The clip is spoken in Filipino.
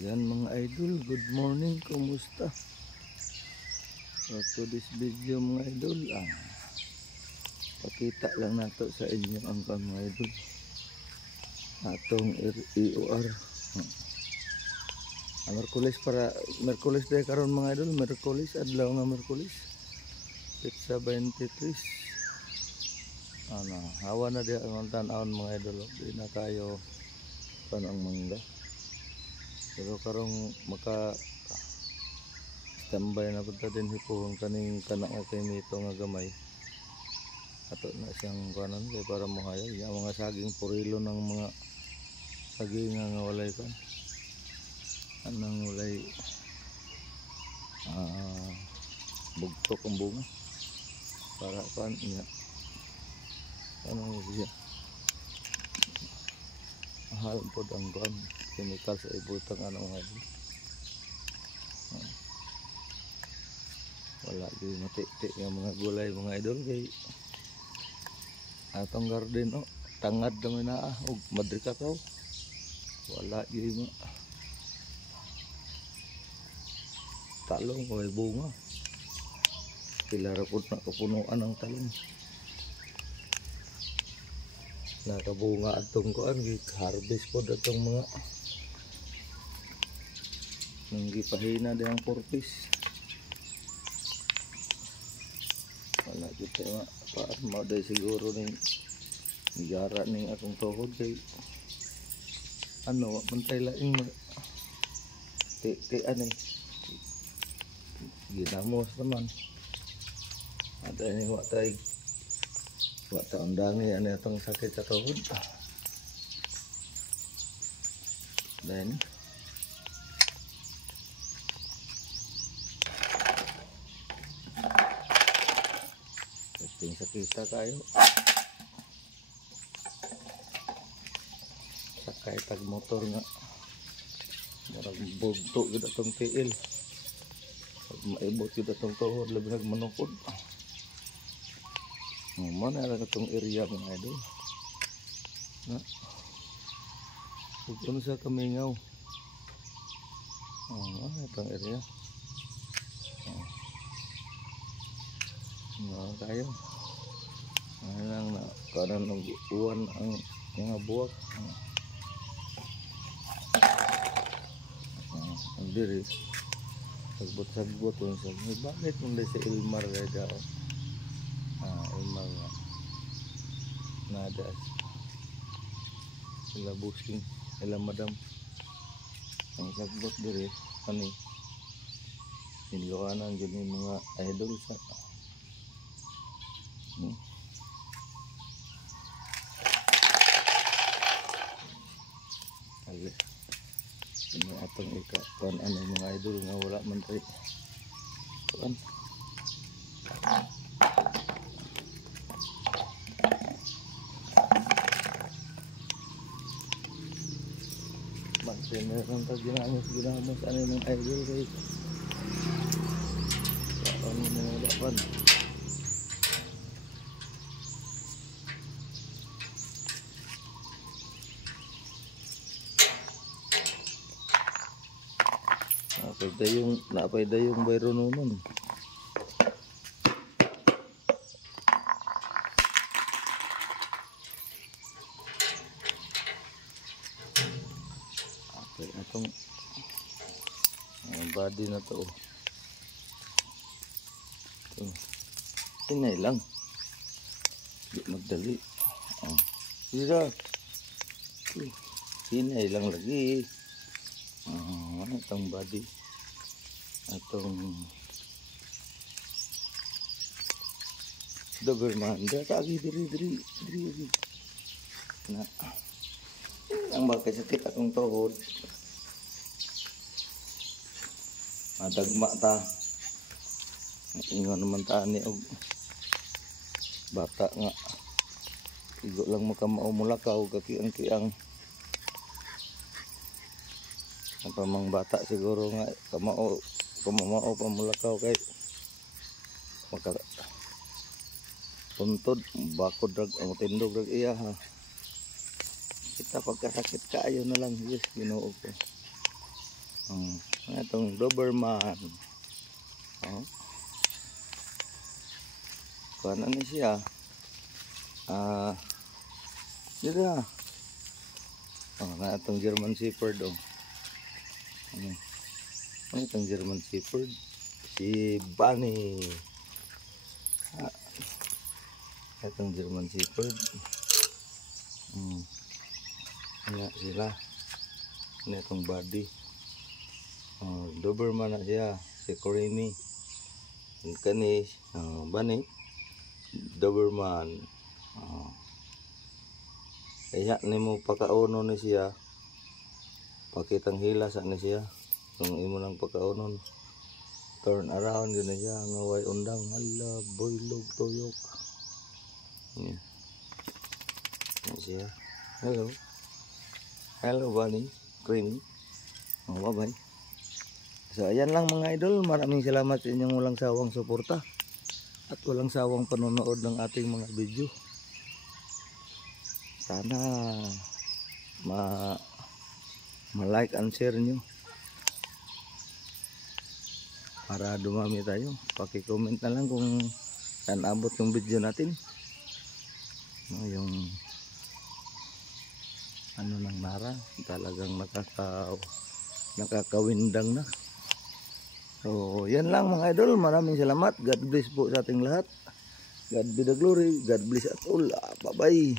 Yan mga idol, good morning, kumusta? So to this video mga idol, pakita lang nato sa inyo ang mga idol atong EOR. Merkulis day karon mga idol, Merkulis adlaw nga Merkulis Petsa 23. Hawa na di ang tan-awon mga idol, di na kayo ang mangga. Pero karong maka standby na punta din hipuhon kaning kana nga kay mito nga gamay. Ato na siyang kanan kay para mohayag yung mga saging purilo ng mga saging nga walay kan. Anang walay bugtok ang bunga para kan niya. Ano siya? Mahal po ang kan chemical sa ibutang ano nga din. Wala di mati-ti yung mga gulay mga idol kay atong garden tangad naman na og madrikakaw wala gyud nga talong o bunga pila ra pud na kapunuan ang talong nakabunga atong kuan harvest pod atong mga nang gipahina din ang purpose. Wala kita nga para day siguro ning nigara ning akong tuhod kay mantay laing anay ginamos naman ada ni watay undangi ano itong sakit sa tuhod. Then sakita tayo sakay tag motor nga marag bugto gud atong tiil pag maibot gud atong tuhod labi nagmanukod mana lang itong area mga idol na kung sa kamingaw itong area tayo lang na kanan ng uwan ang mga buwak ang diri sagbot kung sa bakit kung sa Ilmar gaya Ilmar nga nada sila busking sila madam ang sagbot diri ani hinluanan dyan yung mga idol sa ini atong ikakuan mga idol nga wala man tayo kuan magsineran tag ginamos ano yung idol kay ano mga dapan napay dayong bayro nun. Okay, atong body na to. Tinay lang. Di magdali. Sira. Tinay lang lagi. Itong body atong Doberman diri na ang bakit sakit akong tuhod madagma ta ingon naman ta ni og bata nga igo lang makamao mulakaw kakiang ang pamang bata siguro nga kamao pamulakaw kay maka tuntod bakod drag ang tindog drag iya ha kita pagkasakit kaayo na lang yes Ginoo ko Itong Doberman. Oh. Kuha na siya. Dito na. Na itong German Shepherd. Ano itong German Shepherd? Si Bunny. Itong German Shepherd. Ano sila? Ano itong body? Doberman na siya. Si Corini. Yung kanis. Bunny. Doberman. Kaya ni mo pagkauno ni siya. Pakitang hila sa ni siya. Kung imo lang pagkaunon. Turn around yun na siya. Ngaway undang. Hala. Boylog tuyok. Yan siya. Hello. Hello Bunny. Creamy. Bye bye. So ayan lang mga idol. Maraming salamat sa inyong walang sawang suporta. At walang sawang panonood ng ating mga video. Sana ma-like and share nyo para dumami tayo. Paki-comment na lang kung saan abot yung video natin. Yung ano ng Nara, talagang nakakawindang na. So yan lang mga idol. Maraming salamat. God bless po sa ating lahat. God be the glory. God bless at all. Bye bye.